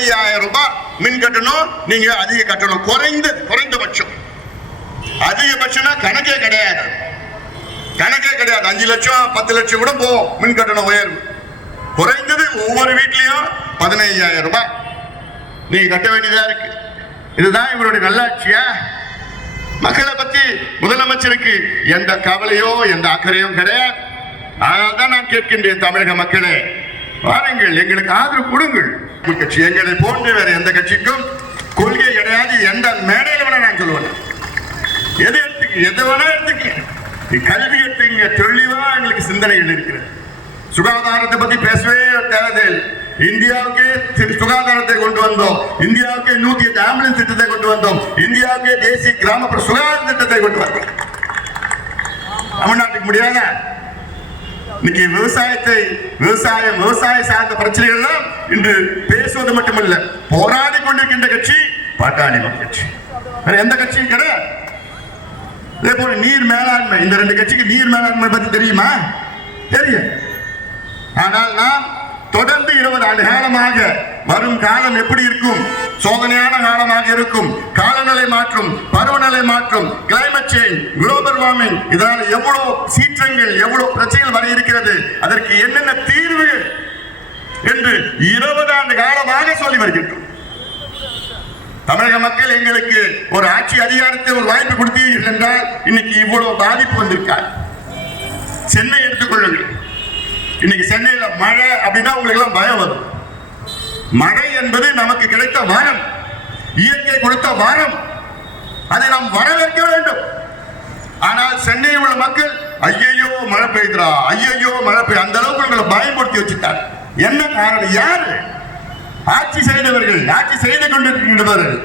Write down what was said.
பதினையாயிரம் ரூபாய் மின் கட்டணம் நீங்க அதிக கட்டணம். குறைந்து குறைந்தபட்சம். அதிகபட்சம்னா கணக்கே கிடையாது. கணக்கே கிடையாது. அஞ்சு லட்சம் பத்து லட்சம் கூட போகும். மின் கட்டணம் உயர்வு குறைந்தது ஒவ்வொரு வீட்லயும் பதினைஞ்சாயிரம் ரூபாய். நீங்க கட்ட வேண்டியதா இருக்கு. இதுதான் இவருடைய நல்லாட்சியா? மக்களை பத்தி முதலமைச்சருக்கு எந்த கவலையோ எந்த அக்கறையும் கிடையாது. அதனால்தான் நான் கேட்கின்றேன் தமிழக மக்களே. வாருங்கள் எங்களுக்கு ஆதரவு கொடுங்கள். உங்கள் கட்சி எங்களை போன்று வேற எந்த கட்சிக்கும் கொள்கை கிடையாது எந்த மேடையில வேணா நான் சொல்லுவேன். எது எடுத்துக்க எது வேணா எடுத்துக்க. கல்வி எடுத்துங்க தெளிவா எங்களுக்கு சிந்தனைகள் இருக்கிறது. சுகாதாரத்தை பத்தி பேசவே தேவையில்லை. இந்தியாவுக்கு சுகாதாரத்தை கொண்டு வந்தோம். இந்தியாவுக்கு நூத்தி எட்டு ஆம்புலன்ஸ் திட்டத்தை கொண்டு வந்தோம். இந்தியாவுக்கு தேசிய கிராமப்புற சுகாதார திட்டத்தை கொண்டு வந்தோம். தமிழ்நாட்டுக்கு முடியாத? இன்னைக்கு விவசாயத்தை விவசாயம் விவசாய சார்ந்த பிரச்சனைகள் எல்லாம் இன்று பேசுவது மட்டுமல்ல. போராடி கொண்டிருக்கின்ற கட்சி பாட்டாளி கட்சி. வேற எந்த கட்சியும் கிடையாது அதே போல நீர் மேலாண்மை இந்த ரெண்டு கட்சிக்கு நீர் மேலாண்மை பத்தி தெரியுமா? தெரியும். ஆனால் நாம் தொடர்ந்து இருபது ஆண்டு காலமாக வரும் காலம் எப்படி இருக்கும்? சோதனையான காலமாக இருக்கும். காலநிலை மாற்றம் பருவநிலை மாற்றம் கிளைமேட் சேஞ்ச் குளோபல் வார்மிங் இதனால் எவ்வளவு சீற்றங்கள் எவ்வளவு பிரச்சனைகள் வர இருக்கிறது? அதற்கு என்னென்ன தீர்வு என்று இருபது ஆண்டு காலமாக சொல்லி வருகின்றோம். தமிழக மக்கள் எங்களுக்கு ஒரு ஆட்சி அதிகாரத்தை ஒரு வாய்ப்பு கொடுத்தீர்கள் என்றால் இன்னைக்கு இவ்வளவு பாதிப்பு வந்திருக்காது. சென்னை எடுத்துக்கொள்ளுங்கள் இன்னைக்கு சென்னையில மழை அப்படின்னா உங்களுக்கு எல்லாம் பயம் வரும். மழை என்பது நமக்கு கிடைத்த வாரம் இயற்கை கொடுத்த வாரம் அதை நாம் வரவேற்க வேண்டும். ஆனால் சென்னையில் உள்ள மக்கள் ஐயையோ மழை பெய்யுதுடா ஐயையோ மழை பெய்ய அந்த அளவுக்கு உங்களை பயன்படுத்தி வச்சுட்டார். என்ன காரணம்? யாரு? ஆட்சி செய்தவர்கள் ஆட்சி செய்து கொண்டிருக்கின்றவர்கள்.